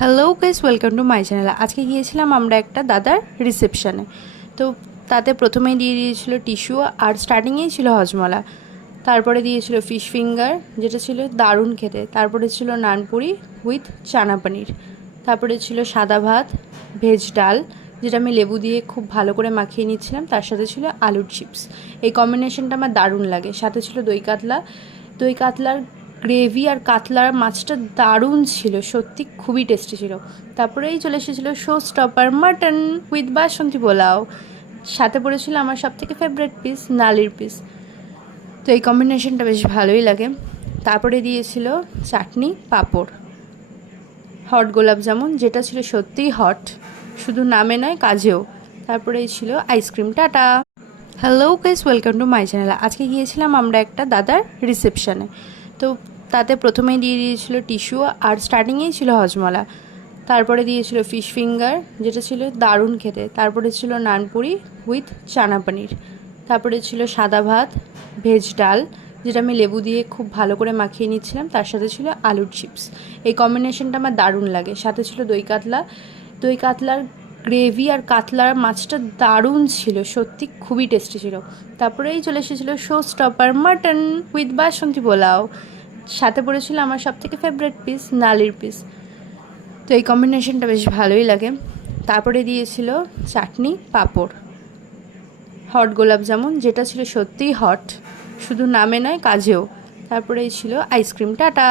Hello guys, welcome to my channel. আজকে গিয়েছিলাম আমরা একটা দাদার রিসেপশানে। তো তাতে প্রথমেই দিয়ে দিয়েছিল টিস্যু, আর স্টার্টিংয়েই ছিল হজমলা। তারপরে দিয়েছিল ফিশ ফিঙ্গার, যেটা ছিল দারুণ খেতে। তারপরে ছিল নানপুরি উইথ চানা পনির। তারপরে ছিল সাদা ভাত, ভেজ ডাল, যেটা আমি লেবু দিয়ে খুব ভালো করে মাখিয়ে নিচ্ছিলাম। তার সাথে ছিল আলুর চিপস। এই কম্বিনেশনটা আমার দারুণ লাগে। সাথে ছিল দই কাতলা। দই কাতলার গ্রেভি আর কাতলার মাছটা দারুণ ছিল, সত্যি খুবই টেস্টি ছিল। তারপরেই চলে এসেছিলো শো স্টপার মাটন উইথ বাসন্তী পোলাও। সাথে পড়েছিল আমার সবথেকে ফেভারিট পিস, নালির পিস। তো এই কম্বিনেশনটা বেশ ভালোই লাগে। তারপরে দিয়েছিল চাটনি, পাঁপড়, হট গোলাপ জামুন, যেটা ছিল সত্যিই হট, শুধু নামে নয় কাজেও। তারপরেই ছিল ice cream. Tata. Hello guys, welcome to my channel. আজকে গিয়েছিলাম আমরা একটা দাদার রিসেপশানে। তো তাতে প্রথমেই দিয়ে দিয়েছিল টিস্যু, আর স্টার্টিংয়েই ছিল হজমলা। তারপরে দিয়েছিল ফিশ ফিঙ্গার, যেটা ছিল দারুণ খেতে। তারপরে ছিল নানপুরি উইথ চানা পনির। তারপরে ছিল সাদা ভাত, ভেজ ডাল, যেটা আমি লেবু দিয়ে খুব ভালো করে মাখিয়ে নিচ্ছিলাম। তার সাথে ছিল আলুর চিপস। এই কম্বিনেশনটা আমার দারুণ লাগে। সাথে ছিল দই কাতলা। দই কাতলার গ্রেভি আর কাতলার মাছটা দারুণ ছিল, সত্যি খুবই টেস্টি ছিল। তারপরেই চলে এসেছিলো শো স্টপার মাটন উইথ বাসন্তী পোলাও। সাথে পড়েছিল আমার সবথেকে ফেভারিট পিস, নালির পিস। তো এই কম্বিনেশনটা বেশ ভালোই লাগে। তারপরে দিয়েছিল চাটনি, পাঁপড়, হট গোলাপ জামুন, যেটা ছিল সত্যিই হট, শুধু নামে নয় কাজেও। তারপরেই ছিল আইসক্রিম। টাটা।